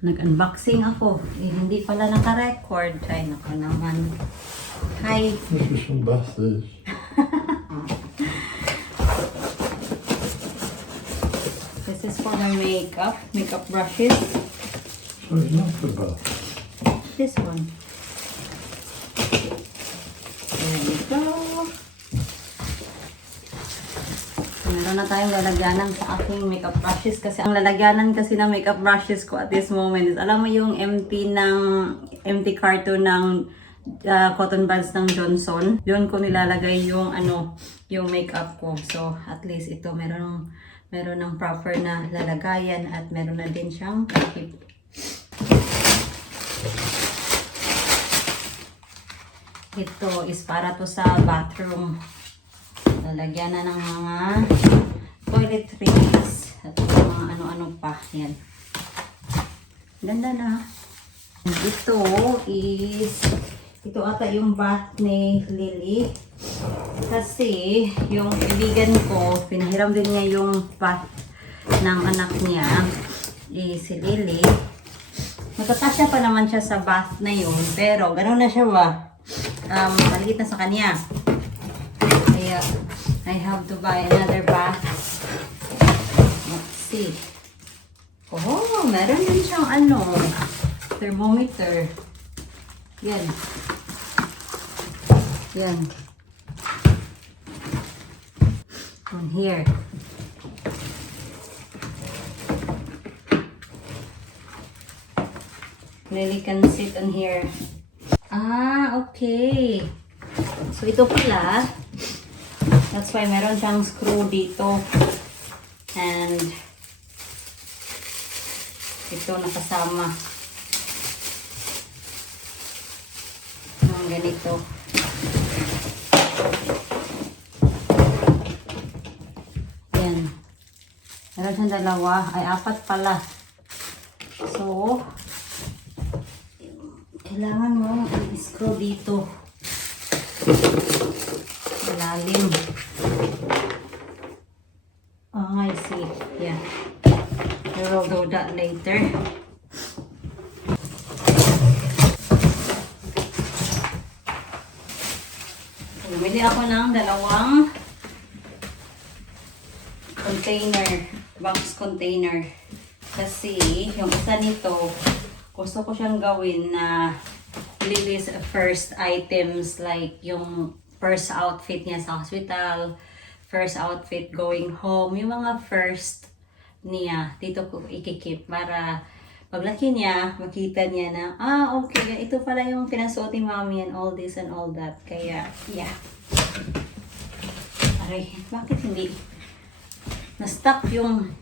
Nag-unboxing ako. Hindi pala naka-record. Ay, nako naman. Hi. This is some bastards. This is for my makeup brushes. So it's not the bath. This one. There we go. Meron na tayong lalagyanan sa aking makeup brushes kasi ang lalagyanan kasi ng makeup brushes ko at this moment is, alam mo yung empty carton ng cotton buds ng Johnson. Doon ko nilalagay yung yung makeup ko. So at least ito meron ng proper na lalagayan at meron na din siyang takip. Ito is para to sa bathroom. Lalagyan na ng mga toiletries at mga ano-ano pa. Yan. Ganda na. Ito ata yung bath ni Lily. Kasi yung kaibigan ko, pinahiram din niya yung bath ng anak niya. Si Lily. Magkakasya pa naman siya sa bath na yun. Pero gano'n na siya ba? Maliit na sa kanya. Kaya I have to buy another bath. Let's see. Oh, meron din siyang thermometer. Yan. Yan. On here. Lily can sit on here. Ah, okay. So ito pala, that's why meron siyang screw dito. And ito nakasama. Ang ganito. Yan. Meron siyang dalawa. Ay, apat pala. So, kailangan mo i-screw dito. Malalim. Oh, I see. Yeah. I will do that later. Bumili ako ng dalawang box container. Kasi yung isa nito, gusto ko siyang gawin na Lily's first items, like yung first outfit niya sa hospital, first outfit going home, yung mga first niya, dito ko ikikip para paglaki niya, makita niya na, okay, ito pala yung pinasuot ni mommy and all this and all that. Kaya, yeah. Aray, bakit hindi na-stuck yung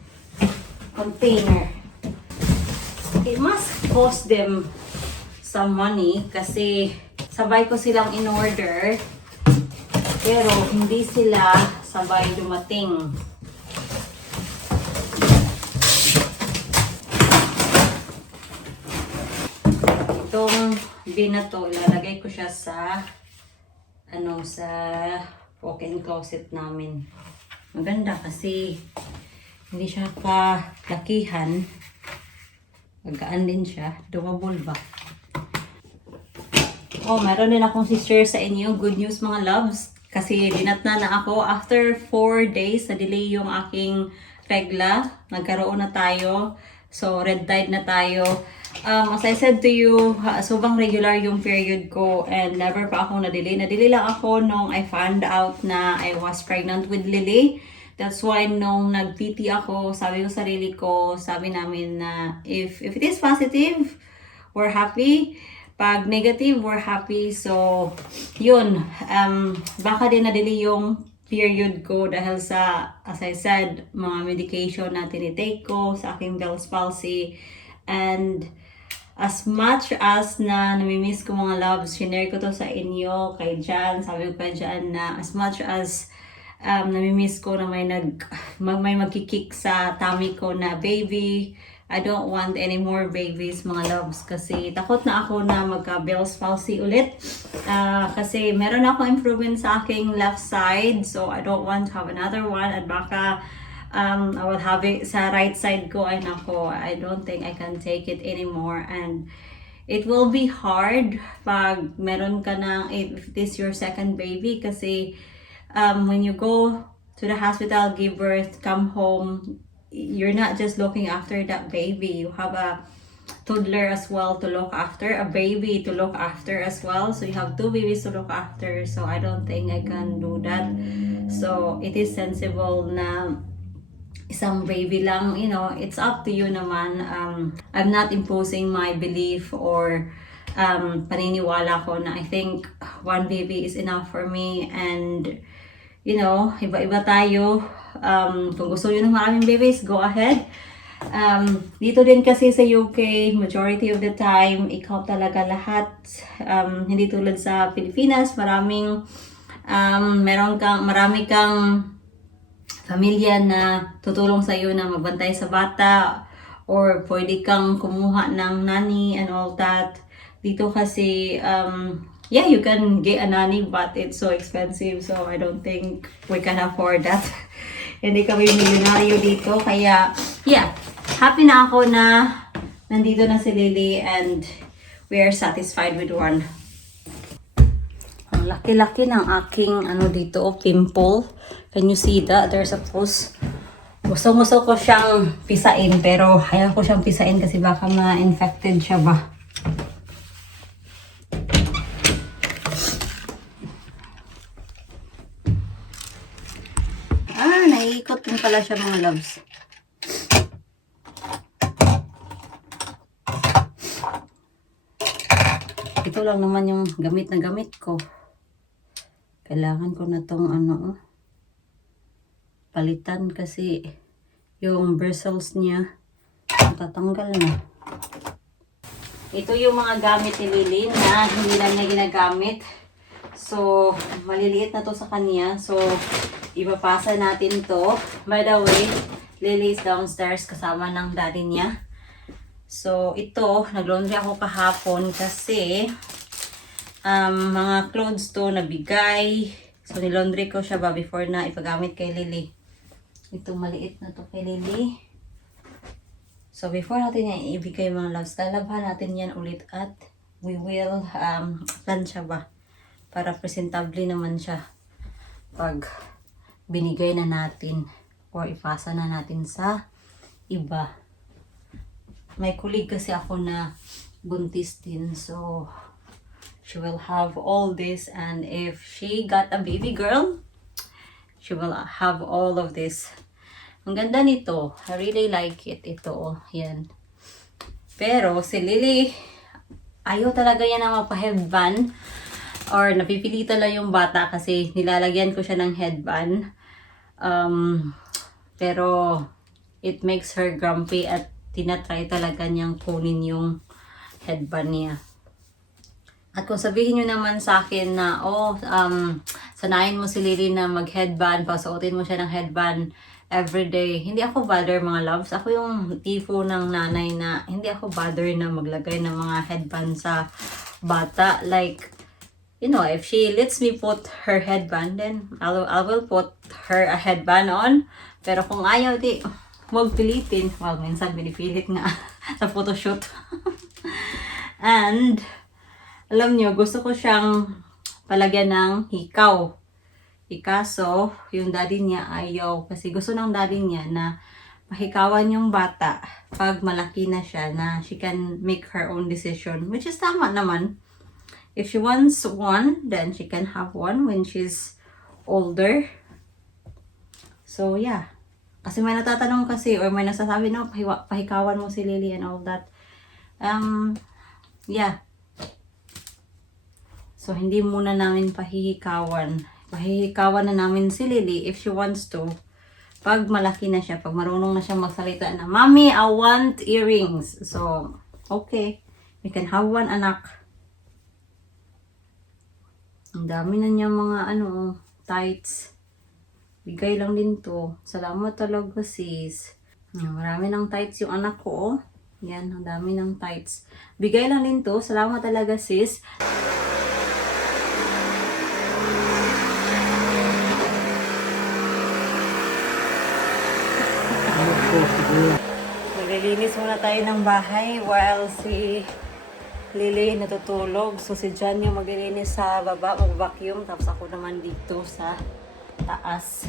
container? It must cost them some money kasi sabay ko silang in-order pero hindi sila sabay dumating. Itong bin na to, ilalagay ko siya sa sa walk-in closet namin. Maganda kasi hindi siya kalakihan. Magaan din siya. Doable ba? Oh, meron din akong share sa inyo. Good news mga loves. Kasi dinatna na ako. After 4 days, na-delay yung aking regla. Nagkaroon na tayo. So, red tide na tayo. As I said to you, sobrang regular yung period ko and never pa ako na-delay. Na-delay lang ako nung I found out na I was pregnant with Lily. That's why nung nag-PT ako, sabi ko sa sarili ko, sabi namin na if it is positive, we're happy. Pag negative, we're happy. So, yun. Baka din na-delay yung period ko dahil sa, as I said, mga medication na tinitake ko sa aking Bell's palsy. And as much as na namimiss ko mga loves, share ko to sa inyo, kay Jan, sabi ko kay Jan na as much as namimiss ko na may magkikik sa tummy ko na baby. I don't want any more babies mga loves kasi takot na ako na magka-Bell's palsy ulit. Kasi meron ako improvement sa aking left side, so I don't want to have another one at baka I will have it sa right side ko. Ay nako, I don't think I can take it anymore. And it will be hard pag meron ka ng, if this your second baby, kasi when you go to the hospital, give birth, come home, you're not just looking after that baby. You have a toddler as well to look after, a baby to look after as well. So you have 2 babies to look after. So I don't think I can do that. So it is sensible na isang baby lang, you know, it's up to you naman. I'm not imposing my belief or paniniwala ko na I think 1 baby is enough for me. And you know, iba-iba tayo. Kung gusto nyo ng maraming babies, go ahead. Dito din kasi sa UK, majority of the time, ikaw talaga lahat. Hindi tulad sa Pilipinas, marami kang pamilya na tutulong sa iyo na magbantay sa bata, or pwede kang kumuha ng nanny and all that. Dito kasi, yeah, you can get a nanny, but it's so expensive, so I don't think we can afford that. Hindi kami milyonaryo dito, kaya yeah, happy na ako na nandito na si Lily and we are satisfied with 1. Ang laki-laki ng aking dito, pimple. Can you see that? There's a pus. Gusto ko siyang pisain, pero ayaw ko siyang pisain kasi baka ma-infected siya ba. Naiikot din pala siya mga loves. Ito lang naman yung gamit na gamit ko. Kailangan ko na tong palitan kasi yung bristles niya natatanggal na. Ito yung mga gamit ni Lily na hindi lang niya ginagamit. So, maliliit na to sa kanya. So, ipapasa natin to. By the way, Lily is downstairs kasama ng daddy niya. So, ito, nag-laundry ako kahapon kasi mga clothes to nabigay. So, nilaundry ko siya ba before na ipagamit kay Lily. Ito, maliit na to kay Lily. So, before natin yan ibigay mga loves, lalabhan natin yan ulit at we will plancha ba para presentable naman siya pag binigay na natin or ipasa na natin sa iba. May kulig kasi ako na buntis din, so she will have all this, and if she got a baby girl, she will have all of this. Ang ganda nito. I really like it. Ito, yan. Pero si Lily, ayaw talaga yan na magpa-headband or napipilitan lang yung bata kasi nilalagyan ko siya ng headband. Pero it makes her grumpy at tinatry talaga niyang kunin yung headband niya. At kung sabihin nyo naman sa akin na, sanayin mo si Lily na mag-headband, pasuotin mo siya ng headband everyday. Hindi ako bother mga loves. Ako yung tipo ng nanay na hindi ako bother na maglagay ng mga headband sa bata. Like, you know, if she lets me put her headband, then I will put her a headband on. Pero kung ayaw, di, huwag pilitin. Well, minsan pinipilit nga sa photoshoot. And, alam nyo, gusto ko siyang palagyan ng hikaw. Ikaso, yung daddy niya ayaw. Kasi gusto ng daddy niya na mahikawan yung bata pag malaki na siya, na she can make her own decision. Which is tama naman. If she wants one, then she can have one when she's older. So, yeah. Kasi may natatanong kasi or may nasasabi na pahikawan mo si Lily and all that. Yeah. So, hindi muna namin pahihikawan. Pahihikawan na namin si Lily if she wants to. Pag malaki na siya, pag marunong na siya magsalita na, Mommy, I want earrings. So, okay. We can have one, anak. Ang dami na niya mga tights. Bigay lang din to. Salamat talaga, sis. Marami ng tights yung anak ko, oh. Yan, ang dami ng tights. Bigay lang din to. Salamat talaga, sis. Maglilinis muna tayo ng bahay while si Lily natutulog. So si John yung maglilinis sa baba, mag-vacuum. Tapos ako naman dito sa taas.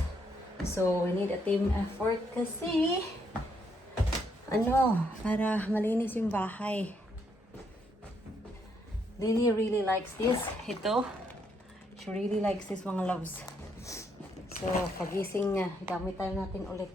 So we need a team effort kasi para malinis yung bahay. Lily really likes this. Ito. She really likes this, mga loves. So pagising niya, gamit tayo natin ulit.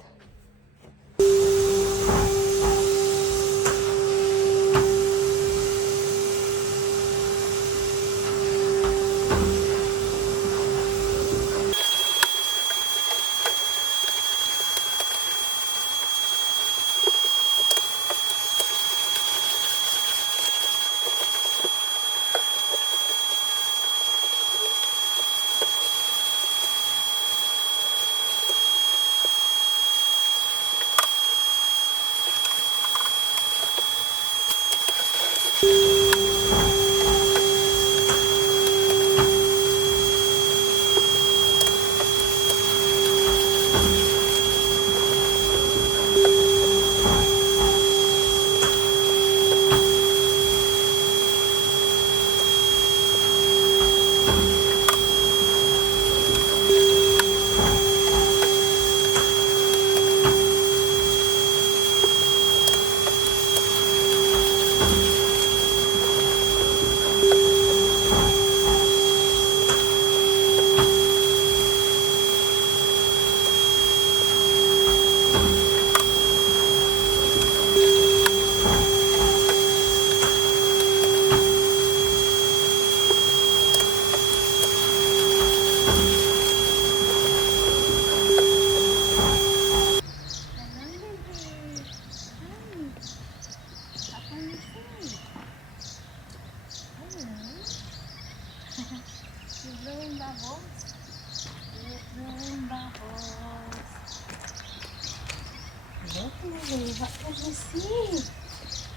Look, Lily, what can you see?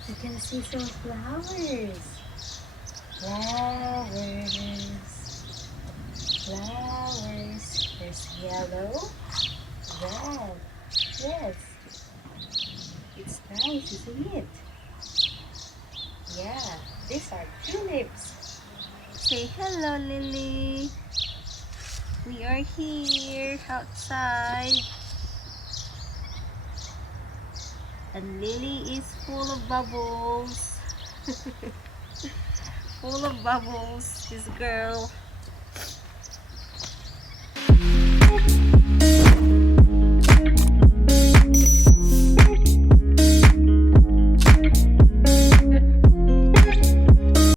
You can see some flowers. Flowers. There's yellow, red. Yes. It's nice, isn't it? Yeah, these are tulips. Say hello, Lily. We are here outside. And Lily is full of bubbles. Full of bubbles, this girl.